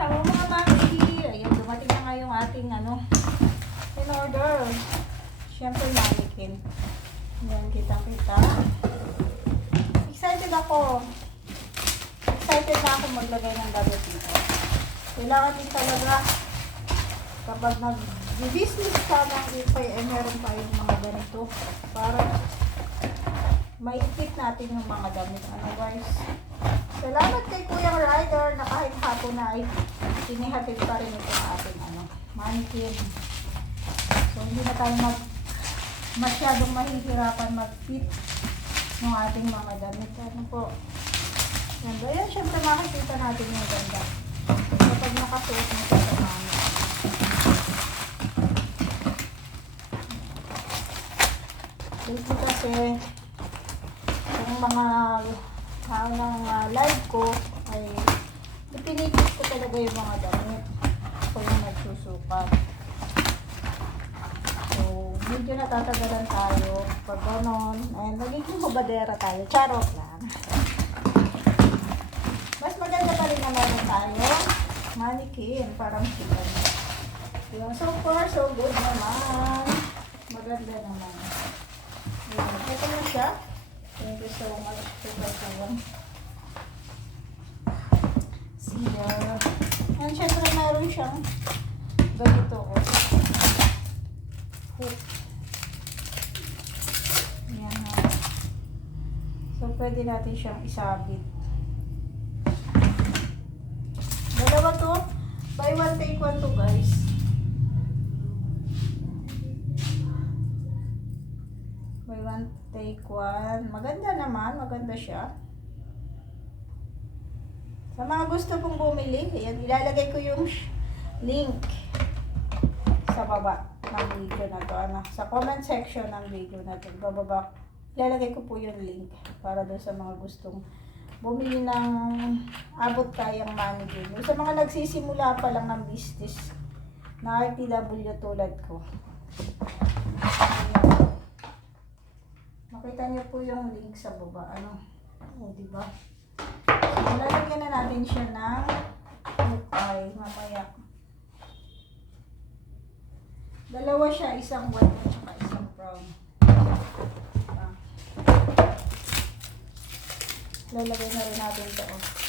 Hello mga mami! Ayan, dumating na nga yung ating ano, in order. Siyempre mannequin. Ayan, kita-kita. Excited ako. Excited na ako maglagay ng damit dito. Kailangan din talaga kapag nag-business ka ng ipay, eh meron tayong mga ganito para maipit natin yung mga damit. Guys? Salamat kay Kuya Ryder na kahit hapon na ay sinihatid pa rin itong ating ano, mannequin. So hindi na tayo mag masyadong mahihirapan mag-fit ng ating mga damit. Ano po? Yan ba? Yan, syempre makikita natin yung ganda. Kapag nakasuot mo sa mami. Dito kasi, yung mga ng ah, live ko ay ipinipit ko talaga yung mga damit. Ako yung nagsusukat. So, medyo natatagalan tayo. Pag ganon, ay nagiging hubadera tayo. Charot lang. Mas maganda pa rin na meron tayo mannequin para makita nyo. Yung so far, so good naman. Maganda naman. Yan. Ito na siya. Thank you so much for everyone. See ya. And syempre meron siyang ganito ko. Hook. Yan ha. So, pwede natin siyang isabit. Dalawa to. Buy one, take one to guys. Buy one, take one. Maganda naman. Maganda siya. Sa mga gusto pong bumili, ayan, ilalagay ko yung link sa baba ng video na to. Ano, sa comment section ng video na to. Bababa. Ilalagay ko po yung link para doon sa mga gustong bumili ng abot kayang mannequin. Yung sa mga nagsisimula pa lang ng business na RTW tulad ko. Ayan. Makita niyo po yung link sa baba. Ano? O, di ba? Lalagyan na natin siya ng ukay mamaya. Dalawa siya, isang white at saka isang brown. Diba? Lalagay na rin natin ito. Oh.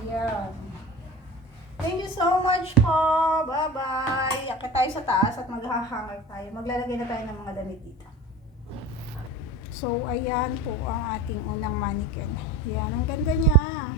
Ayan. Thank you so much po. Bye-bye. Akit tayo sa taas at maghahangar tayo. Maglalagay na tayo ng mga damit dito. So, ayan po ang ating unang mannequin. Ayan, ang ganda niya.